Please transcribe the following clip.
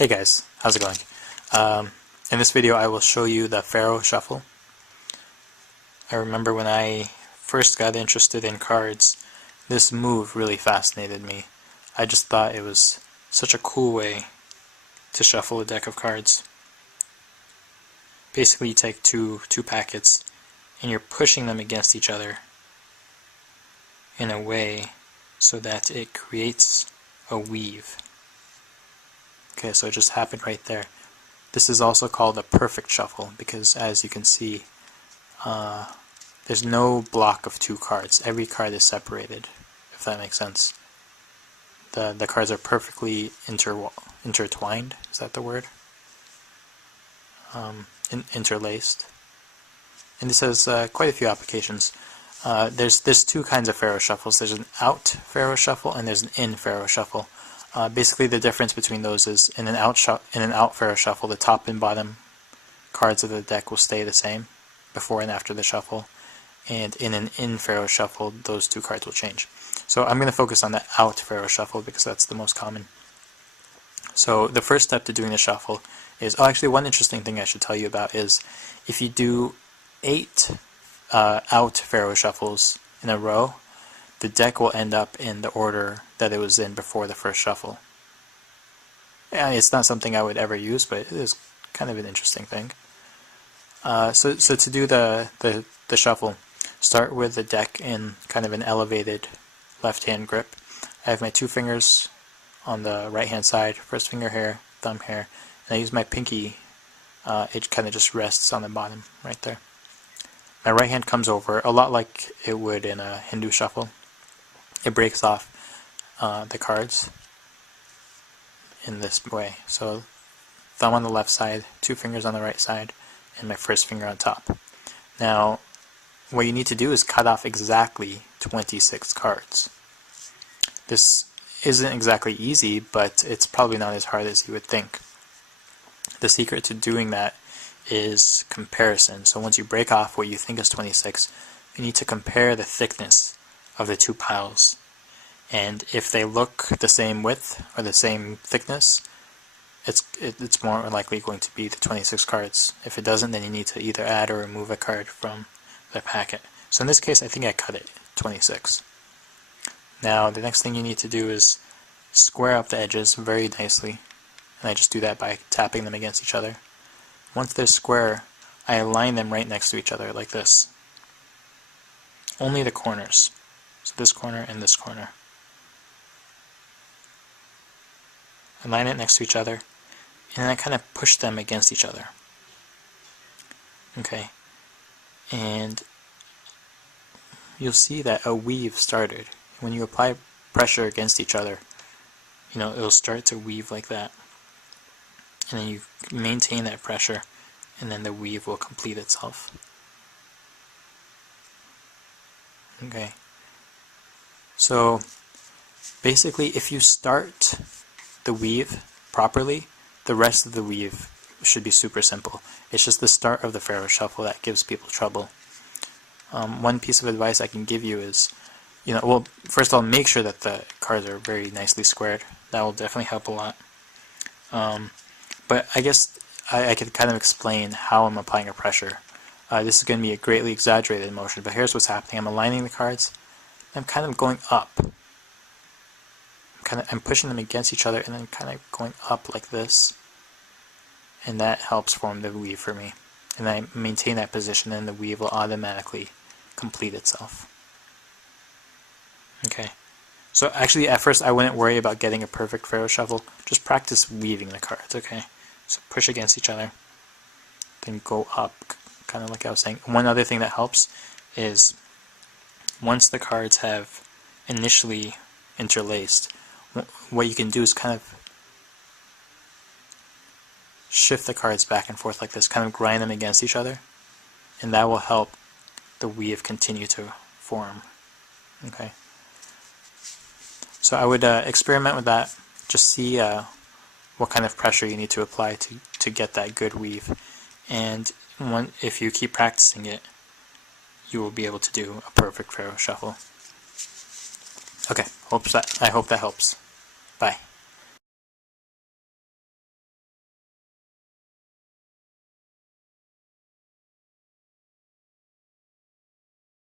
Hey guys, how's it going? In this video I will show you the Faro shuffle. I remember when I first got interested in cards, this move really fascinated me. I just thought it was such a cool way to shuffle a deck of cards. Basically you take two packets and you're pushing them against each other in a way so that it creates a weave. Okay, so it just happened right there. This is also called a perfect shuffle because, as you can see, there's no block of two cards. Every card is separated, if that makes sense. The cards are perfectly intertwined. Is that the word? Interlaced. And this has quite a few applications. There's two kinds of Faro shuffles. There's an out Faro shuffle and there's an in Faro shuffle. Basically, the difference between those is in an out Faro shuffle, the top and bottom cards of the deck will stay the same before and after the shuffle, and in an in Faro shuffle, those two cards will change. So I'm going to focus on the out Faro shuffle because that's the most common. So the first step to doing the shuffle is, actually one interesting thing I should tell you about is if you do 8 out Faro shuffles in a row, the deck will end up in the order that it was in before the first shuffle. Yeah, it's not something I would ever use, but it is kind of an interesting thing. So to do the shuffle, start with the deck in kind of an elevated left-hand grip. I have my 2 fingers on the right-hand side, first finger here, thumb here, and I use my pinky. It kind of just rests on the bottom right there. My right hand comes over, a lot like it would in a Hindu shuffle. It breaks off the cards in this way. So thumb on the left side, 2 fingers on the right side, and my first finger on top. Now, what you need to do is cut off exactly 26 cards. This isn't exactly easy, but it's probably not as hard as you would think. The secret to doing that is comparison. So once you break off what you think is 26, you need to compare the thickness of the 2 piles, and if they look the same width or the same thickness, it's more likely going to be the 26 cards. If it doesn't, then you need to either add or remove a card from the packet. So in this case, I think I cut it 26. Now the next thing you need to do is square up the edges very nicely, and I just do that by tapping them against each other. Once they're square, I align them right next to each other like this. Only the corners. So this corner and this corner. Align it next to each other, and then I kind of push them against each other. Okay, and you'll see that a weave started. When you apply pressure against each other, it'll start to weave like that. And then you maintain that pressure, and then the weave will complete itself. Okay, so basically if you start the weave properly, the rest of the weave should be super simple. It's just the start of the Faro shuffle that gives people trouble. One piece of advice I can give you is, well, first of all, make sure that the cards are very nicely squared. That will definitely help a lot. But I guess I could kind of explain how I'm applying a pressure. This is going to be a greatly exaggerated motion, but here's what's happening. I'm aligning the cards. I'm kind of going up. I'm pushing them against each other and then kind of going up like this. And that helps form the weave for me. And I maintain that position, and the weave will automatically complete itself. Okay. So actually, at first, I wouldn't worry about getting a perfect Faro shuffle. Just practice weaving the cards, okay? So push against each other, then go up, kind of like I was saying. One other thing that helps is once the cards have initially interlaced, what you can do is kind of shift the cards back and forth like this, kind of grind them against each other, and that will help the weave continue to form. Okay. So I would experiment with that. Just see what kind of pressure you need to apply to get that good weave. And if you keep practicing it, you will be able to do a perfect Faro shuffle. Okay, I hope that helps. Bye.